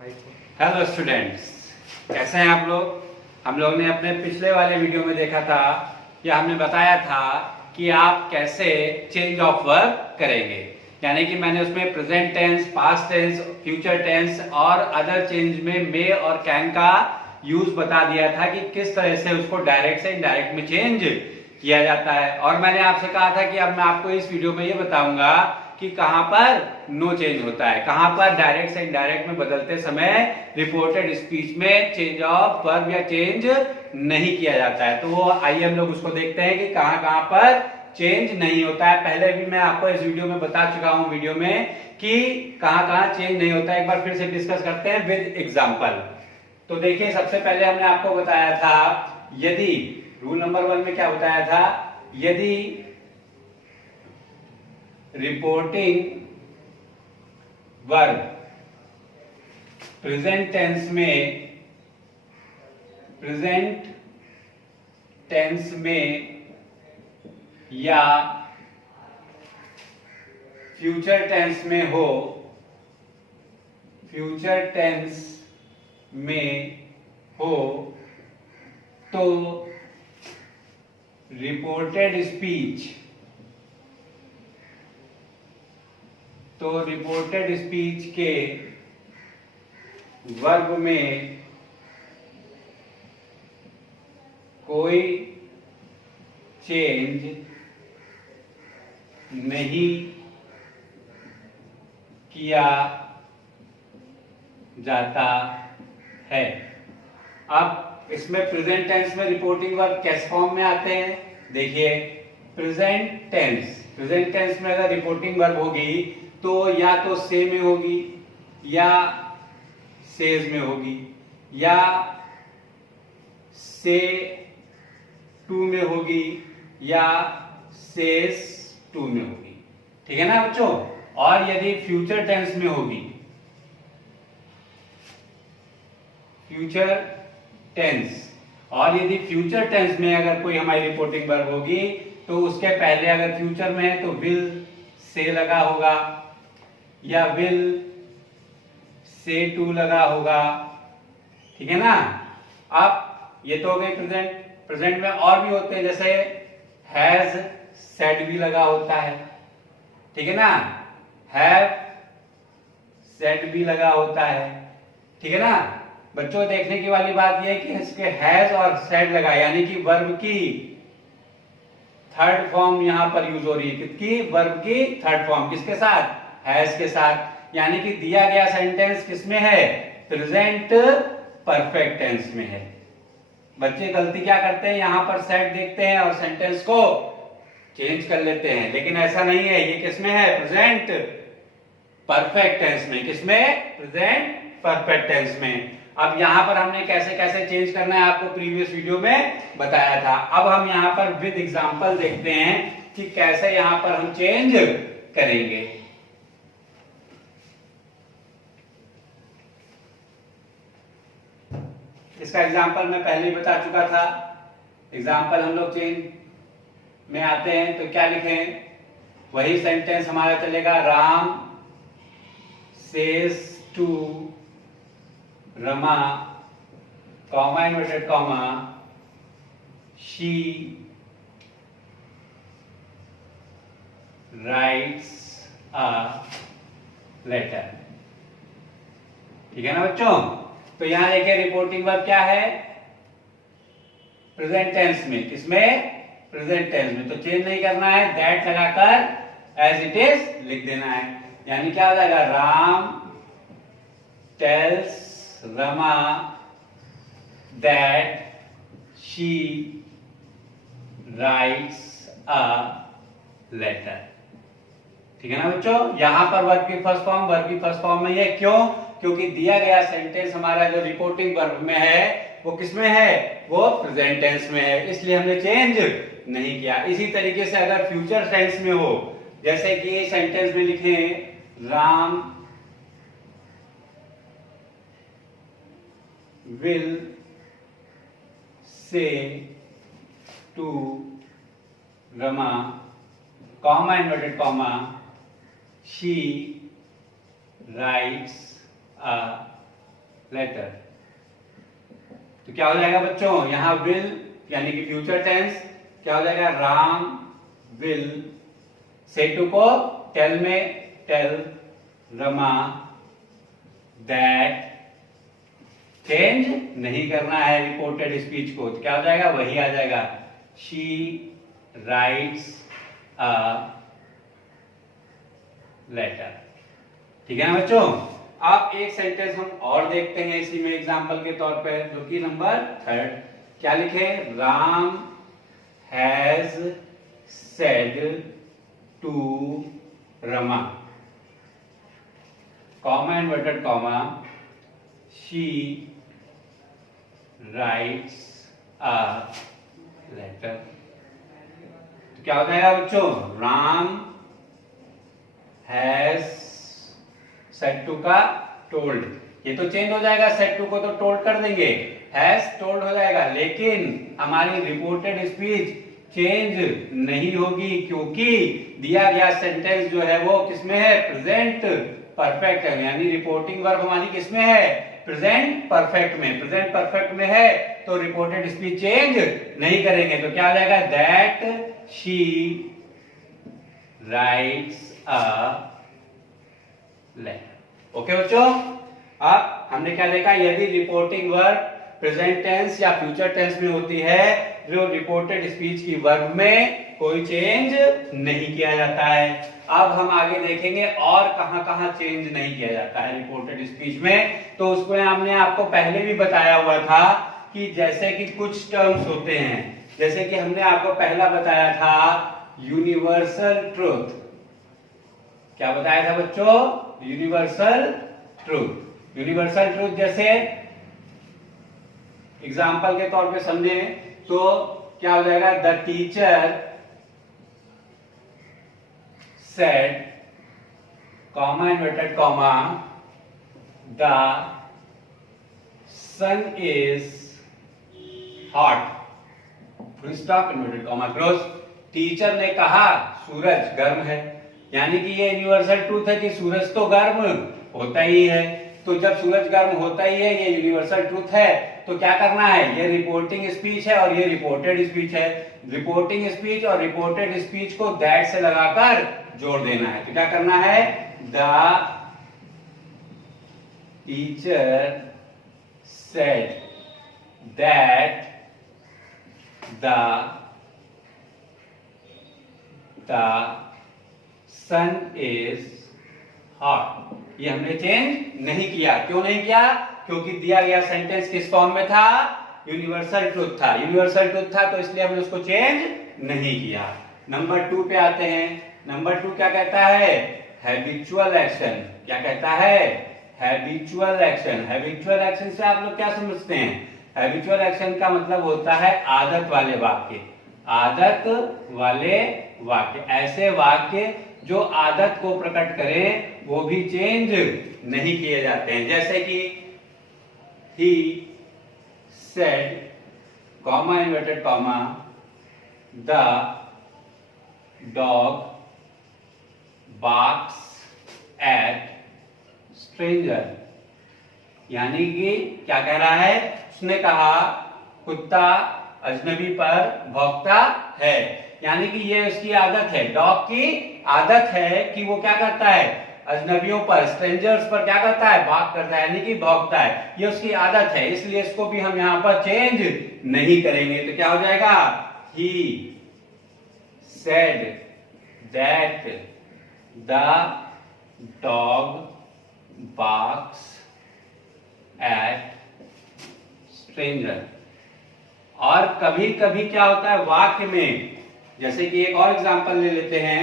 Hello students, कैसे हैं आप लोग। हम लोग ने अपने पिछले वाले वीडियो में देखा था कि हमने बताया था कि आप कैसे चेंज ऑफ वर्ब करेंगे। यानी कि मैंने उसमें present tense, past tense, future tense और अदर चेंज में मे और कैन का यूज बता दिया था कि किस तरह से उसको डायरेक्ट से इनडायरेक्ट में चेंज किया जाता है। और मैंने आपसे कहा था कि अब मैं आपको इस वीडियो में ये बताऊंगा कि कहां पर नो चेंज होता है, कहां पर डायरेक्ट से इनडायरेक्ट में बदलते समय रिपोर्टेड स्पीच में चेंज ऑफ वर्ब या चेंज नहीं किया जाता है। तो वो आइए हम लोग उसको देखते हैं कि कहां कहां पर चेंज नहीं होता है। पहले भी मैं आपको इस वीडियो में बता चुका हूं वीडियो में कि कहां कहां चेंज नहीं होता है। एक बार फिर से डिस्कस करते हैं विद एग्जांपल। तो देखिए, सबसे पहले हमने आपको बताया था, यदि रूल नंबर 1 में क्या बताया था, यदि रिपोर्टिंग वर्ब प्रेजेंट टेंस में या फ्यूचर टेंस में हो, फ्यूचर टेंस में हो तो रिपोर्टेड स्पीच, के वर्ब में कोई चेंज नहीं किया जाता है। अब इसमें प्रेजेंट टेंस में रिपोर्टिंग वर्ब किस फॉर्म में आते हैं, देखिए। प्रेजेंट टेंस में अगर रिपोर्टिंग वर्ब होगी तो या तो से में होगी, या सेज में होगी, या से टू में होगी, या सेज टू में होगी। ठीक है ना बच्चों। और यदि फ्यूचर टेंस में होगी, यदि फ्यूचर टेंस में अगर कोई हमारी रिपोर्टिंग वर्ब होगी तो उसके पहले अगर फ्यूचर में है तो विल से लगा होगा, या विल से टू लगा होगा। ठीक है ना। अब ये तो हो गई प्रेजेंट में और भी होते हैं, जैसे हैज सेड भी लगा होता है। ठीक है ना। हैव सेड भी लगा होता है। ठीक है ना बच्चों। देखने की वाली बात यह है कि इसके हैज और सेड लगा, यानी कि वर्ब की थर्ड फॉर्म यहां पर यूज हो रही है। किसकी? वर्ब की थर्ड फॉर्म। किसके साथ? हैज के साथ। यानी कि दिया गया सेंटेंस किसमें है? प्रेजेंट परफेक्ट टेंस में है। बच्चे गलती क्या करते हैं, यहां पर सेड देखते हैं और सेंटेंस को चेंज कर लेते हैं, लेकिन ऐसा नहीं है। ये किसमें है? प्रेजेंट परफेक्ट टेंस में। किसमें? प्रेजेंट परफेक्ट टेंस में। अब यहां पर हमने कैसे कैसे चेंज करना है आपको प्रीवियस वीडियो में बताया था। अब हम यहां पर विद एग्जांपल देखते हैं कि कैसे यहां पर हम चेंज करेंगे। इसका एग्जांपल मैं पहले ही बता चुका था। एग्जांपल हम लोग चेंज में आते हैं तो क्या लिखें, वही सेंटेंस हमारा चलेगा। Ram says to Rama, comma inverted comma, she writes a letter. ठीक है ना बच्चों। तो यहां देखिए रिपोर्टिंग वर्ब क्या है? प्रेजेंट टेंस में। किसमें? प्रेजेंट टेंस में। तो चेंज नहीं करना है, दैट लगाकर एज इट इज लिख देना है। यानी क्या हो जाएगा? Ram tells Rama that she writes a letter. ठीक है ना बच्चों। यहां पर वर्ब की फर्स्ट फॉर्म में है। क्यों? क्योंकि दिया गया सेंटेंस हमारा जो रिपोर्टिंग वर्ब में है वो किसमें है? वो प्रेजेंट टेंस में है, इसलिए हमने चेंज नहीं किया। इसी तरीके से अगर फ्यूचर टेंस में हो, जैसे कि सेंटेंस में लिखे Ram will say to Rama, comma inverted comma, she writes a letter. तो क्या हो जाएगा बच्चों, यहां विल यानी कि फ्यूचर टेंस क्या हो जाएगा, राम विल सेटू को टेल में टेल रमा दैट, चेंज नहीं करना है रिपोर्टेड स्पीच को, तो क्या हो जाएगा, वही आ जाएगा, शी राइट्स अ लेटर। ठीक है ना बच्चों। अब एक सेंटेंस हम और देखते हैं इसी में एग्जांपल के तौर पे, जो कि नंबर 3। क्या लिखे, Ram has said to Rama, comma inverted comma, she writes a letter. तो क्या हो जाएगा बच्चों, राम हैज सेड टू का टोल्ड, ये तो चेंज हो जाएगा, सेड टू को तो टोल्ड कर देंगे, हैज टोल्ड हो जाएगा, लेकिन हमारी रिपोर्टेड स्पीच चेंज नहीं होगी, क्योंकि दिया गया सेंटेंस जो है वो किसमें है, प्रेजेंट परफेक्ट है, यानी रिपोर्टिंग वर्ब हमारी किसमें है, प्रेजेंट परफेक्ट में। प्रेजेंट परफेक्ट में है तो रिपोर्टेड स्पीच चेंज नहीं करेंगे, तो क्या हो जाएगा, that she writes a letter. Okay बच्चों, अब हमने क्या देखा, यदि रिपोर्टिंग वर्ब प्रेजेंट टेंस या फ्यूचर टेंस में होती है, जो रिपोर्टेड स्पीच की वर्ब में कोई चेंज नहीं किया जाता है। अब हम आगे देखेंगे और कहां-कहां चेंज नहीं किया जाता है रिपोर्टेड स्पीच में, तो उसको हमने आपको पहले भी बताया हुआ था कि जैसे कि कुछ टर्म्स होते हैं, जैसे कि हमने आपको पहला बताया था यूनिवर्सल ट्रूथ। क्या बताया था बच्चों, यूनिवर्सल ट्रूथ। यूनिवर्सल ट्रूथ जैसे एग्जाम्पल के तौर पे समझे तो क्या हो जाएगा, the teacher said comma inverted comma the sun is hot, full stop inverted comma close. Teacher ने कहा सूरज गर्म है, यानी कि ये यूनिवर्सल ट्रूथ है कि सूरज तो गर्म होता ही है, तो जब सूरज गर्म होता ही है, ये यूनिवर्सल ट्रूथ है, तो क्या करना है, ये रिपोर्टिंग स्पीच है और ये रिपोर्टेड स्पीच है। रिपोर्टिंग स्पीच और रिपोर्टेड स्पीच को दैट से लगाकर जोड़ देना है, तो क्या करना है, the teacher said that the sun is hot. ये हमने चेंज नहीं किया, क्यों नहीं किया, क्योंकि दिया गया सेंटेंस किस फॉर्म में था, यूनिवर्सल ट्रूथ था। यूनिवर्सल ट्रूथ था तो इसलिए हमने उसको चेंज नहीं किया। नंबर 2 पे आते हैं। नंबर 2 क्या कहता है, हैबिचुअल एक्शन। क्या कहता है, हैबिचुअल एक्शन। हैबिचुअल एक्शन से आप लोग क्या समझते हैं, हैबिचुअल एक्शन का मतलब होता है आदत वाले वाक्य। आदत वाले वाक्य, ऐसे वाक्य जो आदत को प्रकट करें वो भी चेंज नहीं किए जाते हैं, जैसे कि he said comma inverted comma the dog barks at stranger, यानी कि क्या कह रहा है, उसने कहा कुत्ता अजनबी पर भौंकता है, यानी कि ये उसकी आदत है, डॉग की आदत है कि वो क्या करता है, अजनबियों पर, स्ट्रेंजर्स पर क्या करता है, बात करता है, यानी कि भौंकता है, ये उसकी आदत है, इसलिए इसको भी हम यहां पर चेंज नहीं करेंगे। तो क्या हो जाएगा, he said that the dog barks at stranger. और कभी कभी क्या होता है वाक्य में, जैसे कि एक और एग्जांपल ले लेते हैं,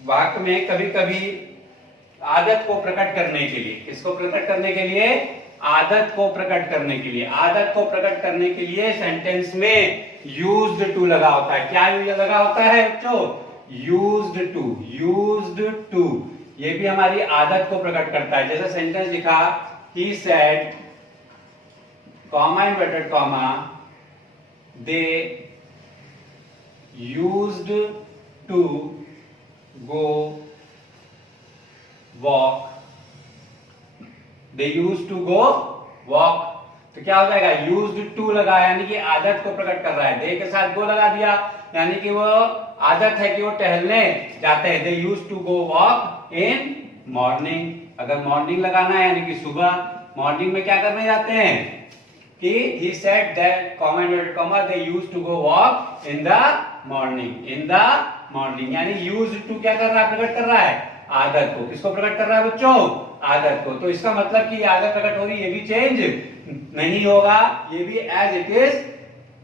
वाक्य में कभी कभी आदत को प्रकट करने के लिए, किसको प्रकट करने के लिए, आदत को प्रकट करने के लिए, आदत को प्रकट करने के लिए सेंटेंस में यूज्ड टू लगा होता है। क्या लगा होता है बच्चों, यूज्ड टू। यूज्ड टू ये भी हमारी आदत को प्रकट करता है। जैसे सेंटेंस लिखा, he said comma inverted comma they used to go walk, they used to go walk, तो क्या हो जाएगा, यूज्ड टू लगा यानी कि आदत को प्रकट कर रहा है, दे के साथ गो लगा दिया यानी कि वो आदत है कि वो टहलने जाते हैं, they used to go walk in morning. अगर मॉर्निंग लगाना है यानी कि सुबह, मॉर्निंग में क्या करने जाते हैं कि he said that comma inverted comma they used to go walk in the morning, in the morning यानी used to क्या कर रहा है, प्रकट कर रहा है आदत को। किसको प्रकट कर रहा है बच्चों, आदत को। तो इसका मतलब कि आदत प्रकट हो रही है, ये भी चेंज नहीं होगा, ये भी एज इट इज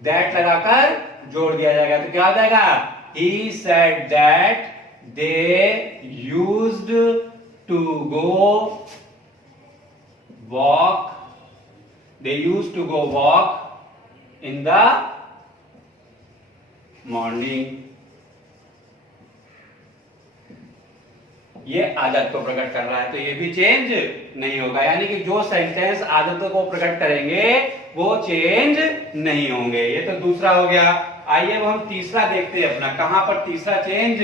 दैट लगाकर जोड़ दिया जाएगा। तो क्या हो जाएगा, he said that they used to go walk, they used to go walk in the morning। ये आदत को प्रकट कर रहा है, तो ये भी चेंज नहीं होगा, यानी कि जो सेंटेंस आदतों को प्रकट करेंगे वो चेंज नहीं होंगे। ये तो दूसरा हो गया। आइए अब हम तीसरा देखते हैं अपना, कहां पर तीसरा चेंज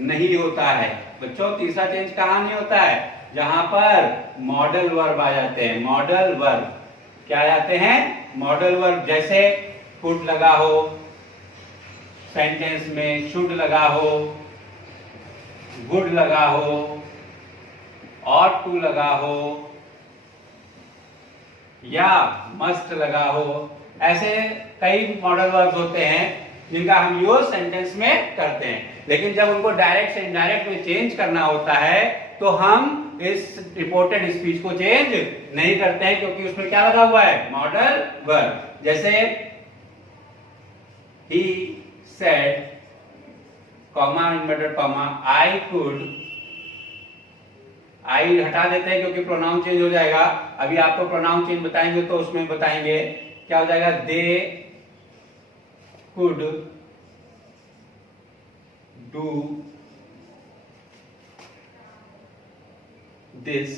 नहीं होता है बच्चों। तीसरा चेंज कहां नहीं होता है, जहां पर मॉडल वर्ब आ जाते हैं। मॉडल वर्ब क्या आ जाते हैं, मॉडल वर्ब, जैसे कुड लगा हो सेंटेंस में, शुड लगा हो, गुड लगा हो, ऑट टू लगा हो, या मस्ट लगा हो। ऐसे कई मॉडल वर्ब्स होते हैं जिनका हम यूज सेंटेंस में करते हैं, लेकिन जब उनको डायरेक्ट से इनडायरेक्ट में चेंज करना होता है तो हम इस रिपोर्टेड स्पीच को चेंज नहीं करते हैं, क्योंकि उसमें क्या लगा हुआ है, मॉडल वर्ब। जैसे he said comma inverted comma I could, I हटा देते हैं क्योंकि प्रोनाउन चेंज हो जाएगा। अभी आपको प्रोनाउन चेंज बताएंगे तो उसमें बताएंगे क्या हो जाएगा, they could do this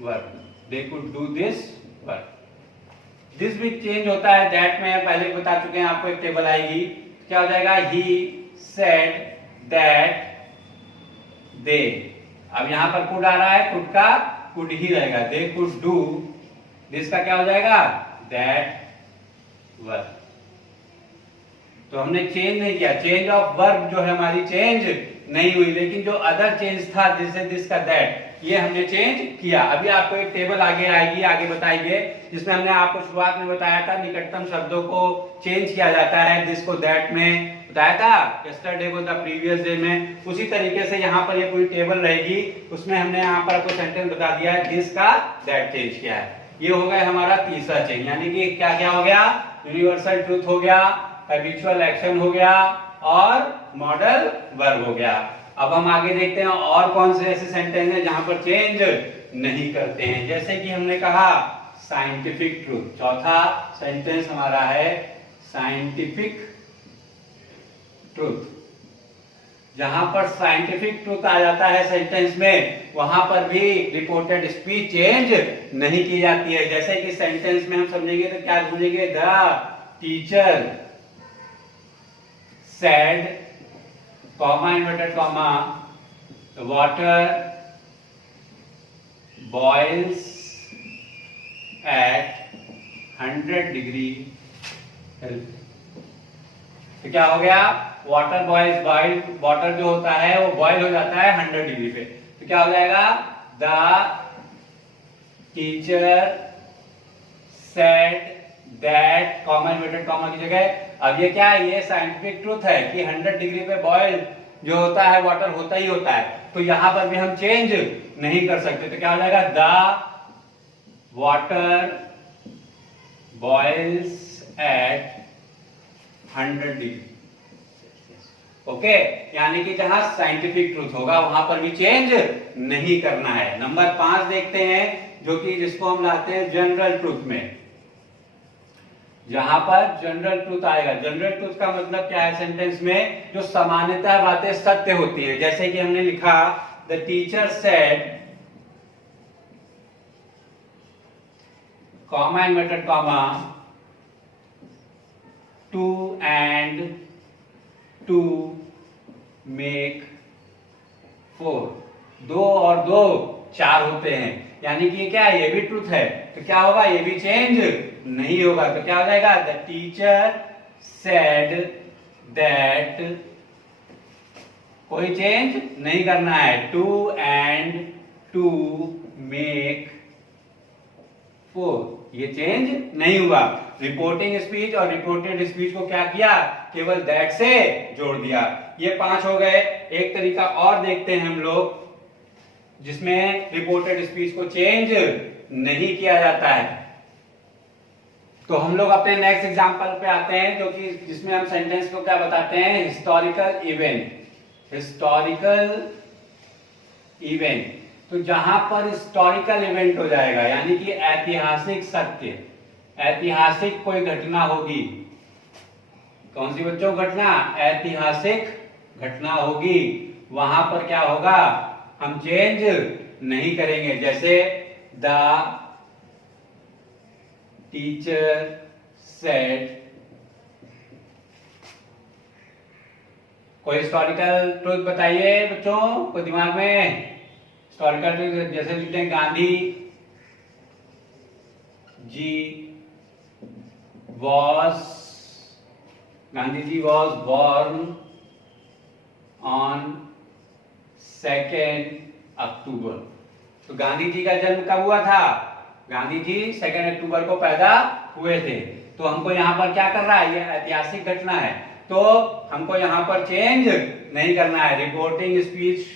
work, they could do this work. This भी चेंज होता है, दैट में पहले बता चुके हैं आपको, एक टेबल आएगी, क्या हो जाएगा, ही सेड दैट दे। अब यहां पर कुड आ रहा है, कुड का कुड ही रहेगा, दे कुड डू, दिस का क्या हो जाएगा, दैट वर्क। तो हमने चेंज नहीं किया, चेंज ऑफ वर्ब जो है हमारी चेंज नहीं हुई, लेकिन जो अदर चेंज था दिस दिस का दैट, ये हमने चेंज किया। अभी आपको एक टेबल आगे आएगी, आगे बताएंगे, जिसमें हमने आपको शुरुआत में बताया था निकटतम शब्दों को चेंज किया जाता है, दिस को दैट में बताया था, यस्टरडे को द प्रीवियस डे में। उसी तरीके से यहाँ पर ये पूरी टेबल रहेगी, उसमें हमने यहाँ पर आपको सेंटेंस बता दिया है, दिस का दैट चेंज किया है। ये हो गया हमारा तीसरा चेंज, यानी कि क्या क्या हो गया, यूनिवर्सल ट्रूथ हो गया, हैबिचुअल एक्शन हो गया और मॉडल वर्ब हो गया। अब हम आगे देखते हैं और कौन से ऐसे सेंटेंस हैं जहां पर चेंज नहीं करते हैं। जैसे कि हमने कहा साइंटिफिक ट्रूथ, चौथा सेंटेंस हमारा है साइंटिफिक ट्रूथ। जहां पर साइंटिफिक ट्रूथ आ जाता है सेंटेंस में, वहां पर भी रिपोर्टेड स्पीच चेंज नहीं की जाती है। जैसे कि सेंटेंस में हम समझेंगे तो क्या समझेंगे, the teacher said comma inverted comma water boils at 100 degree तो क्या हो गया, वाटर बॉइल्स, बॉइल वाटर जो होता है वो बॉइल हो जाता है 100 डिग्री पे। तो क्या हो जाएगा, the teacher said that, comma inverted comma की जगह अब ये क्या है, ये साइंटिफिक ट्रूथ है कि 100 डिग्री पे बॉयल जो होता है वाटर होता ही होता है, तो यहां पर भी हम चेंज नहीं कर सकते। तो क्या हो जाएगा, the water boils at 100 degree. Okay, यानी कि जहां साइंटिफिक ट्रूथ होगा वहां पर भी चेंज नहीं करना है। नंबर 5 देखते हैं, जो कि जिसको हम लाते हैं जनरल ट्रूथ में। जहां पर जनरल ट्रूथ आएगा, जनरल ट्रूथ का मतलब क्या है, सेंटेंस में जो सामान्यतः बातें सत्य होती है। जैसे कि हमने लिखा the teacher said comma inverted comma 2 and 2 make 4, 2 और 2 4 होते हैं। यानी कि ये क्या है, ये भी ट्रूथ है, तो क्या होगा, ये भी चेंज नहीं होगा। तो क्या हो जाएगा, द टीचर सेड दैट, कोई चेंज नहीं करना है, two and two make four, ये चेंज नहीं हुआ। रिपोर्टिंग स्पीच और रिपोर्टेड स्पीच को क्या किया, केवल दैट से जोड़ दिया। ये 5 हो गए। एक तरीका और देखते हैं हम लोग जिसमें रिपोर्टेड स्पीच को चेंज नहीं किया जाता है। तो हम लोग अपने नेक्स्ट एग्जांपल पे आते हैं, जो कि जिसमें हम सेंटेंस को क्या बताते हैं, हिस्टोरिकल इवेंट। हिस्टोरिकल इवेंट, तो जहां पर हिस्टोरिकल इवेंट हो जाएगा, यानी कि ऐतिहासिक सत्य, ऐतिहासिक कोई घटना होगी। कौन सी बच्चों घटना, ऐतिहासिक घटना होगी, वहां पर क्या होगा, हम चेंज नहीं करेंगे। जैसे द टीचर सेड, कोई हिस्टोरिकल ट्रूथ बताइए बच्चों को दिमाग में। हिस्टोरिकल ट्रूथ जैसे लिखते हैं, Gandhi ji was born on 2 अक्टूबर। तो गांधी जी का जन्म कब हुआ था, गांधी जी 2 अक्टूबर को पैदा हुए थे। तो हमको यहाँ पर क्या करना है, ये ऐतिहासिक घटना है, तो हमको यहाँ पर चेंज नहीं करना है। रिपोर्टिंग स्पीच,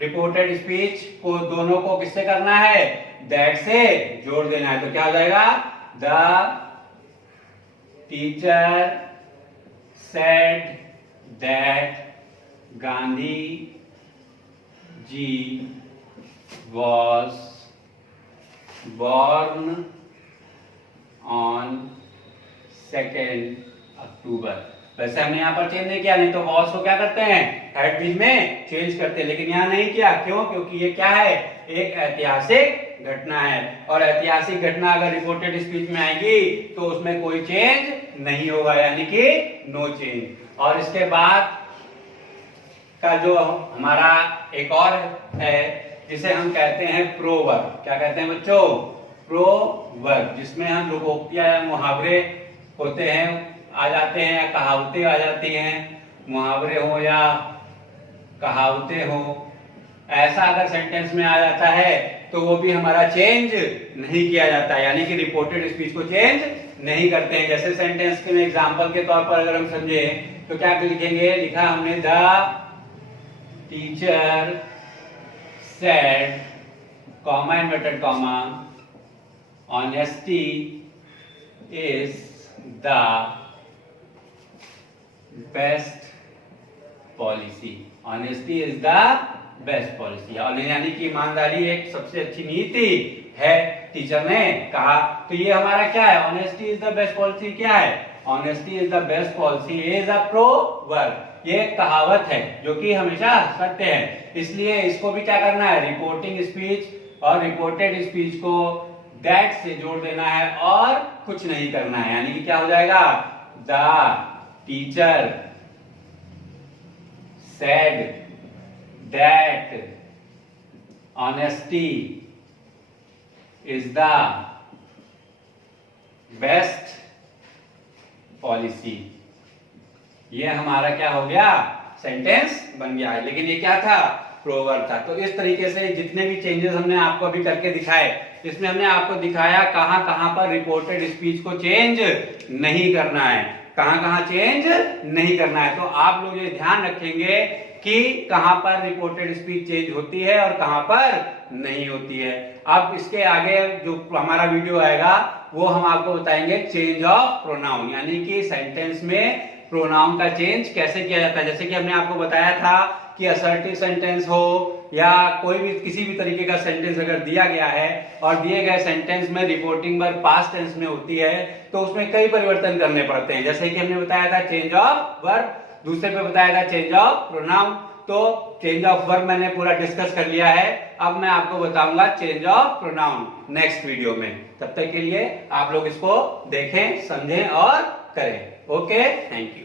रिपोर्टेड स्पीच को दोनों को किससे करना है, दैट से जोड़ देना है। तो क्या हो जाएगा, the teacher said that Gandhi ji was born on 2 October. वैसे हमने यहाँ पर चेंज नहीं किया, नहीं तो वॉस को क्या करते हैं, हेड बीच में चेंज करते हैं, लेकिन यहाँ नहीं किया। क्यों, क्योंकि ये क्या है, एक ऐतिहासिक घटना है, और ऐतिहासिक घटना अगर रिपोर्टेड स्पीच में आएगी तो उसमें कोई चेंज नहीं होगा, यानी कि नो चेंज। और इसके बाद का जो हमारा एक और है जिसे हम कहते हैं प्रोवर्ब। क्या कहते हैं बच्चों, प्रोवर्ब, जिसमें हम लोकोक्तियां या मुहावरे होते हैं, आ जाते हैं, या कहावतें आ जाती हैं, मुहावरे हो या कहावतें हो, ऐसा अगर सेंटेंस में आ जाता है तो वो भी हमारा चेंज नहीं किया जाता, यानी कि रिपोर्टेड स्पीच को चेंज नहीं करते हैं। जैसे सेंटेंस के एग्जांपल के तौर पर अगर हम समझे तो क्या लिखेंगे, लिखा हमने the teacher said, comma inverted comma, honesty is the best policy. Honesty is the best policy. और यानी कि ईमानदारी एक सबसे अच्छी नीति है, टीचर ने कहा। तो ये हमारा क्या है, honesty is the best policy क्या है, honesty is the best policy is a proverb। ये कहावत है जो कि हमेशा सत्य है, इसलिए इसको भी क्या करना है, रिपोर्टिंग स्पीच और रिपोर्टेड स्पीच को दैट से जोड़ देना है और कुछ नहीं करना है। यानी कि क्या हो जाएगा, the teacher said that honesty is the best policy. ये हमारा क्या हो गया, सेंटेंस बन गया है, लेकिन ये क्या था, प्रोवर्ब था। तो इस तरीके से जितने भी चेंजेस हमने आपको अभी करके दिखाए, इसमें हमने आपको दिखाया कहां कहां पर रिपोर्टेड स्पीच को चेंज नहीं करना है, कहां कहां चेंज नहीं करना है। तो आप लोग ये ध्यान रखेंगे कि कहां पर रिपोर्टेड स्पीच चेंज होती है और कहां पर नहीं होती है। अब इसके आगे जो हमारा वीडियो आएगा वो हम आपको बताएंगे चेंज ऑफ प्रोनाउन, यानी कि सेंटेंस में प्रोनाउन का चेंज कैसे किया जाता है। जैसे कि हमने आपको बताया था कि असर्टिव सेंटेंस हो या कोई भी किसी भी तरीके का सेंटेंस अगर दिया गया है और दिए गए सेंटेंस में रिपोर्टिंग वर्ब पास्ट टेंस में होती है तो उसमें कई परिवर्तन करने पड़ते हैं। जैसे कि हमने बताया था चेंज ऑफ वर्ब, दूसरे पे बताया था चेंज ऑफ प्रोनाउन। तो चेंज ऑफ वर्ब मैंने पूरा डिस्कस कर लिया है, अब मैं आपको बताऊंगा change of pronoun next video में। तब तक के लिए आप लोग इसको देखें, समझें और करें। Okay, thank you.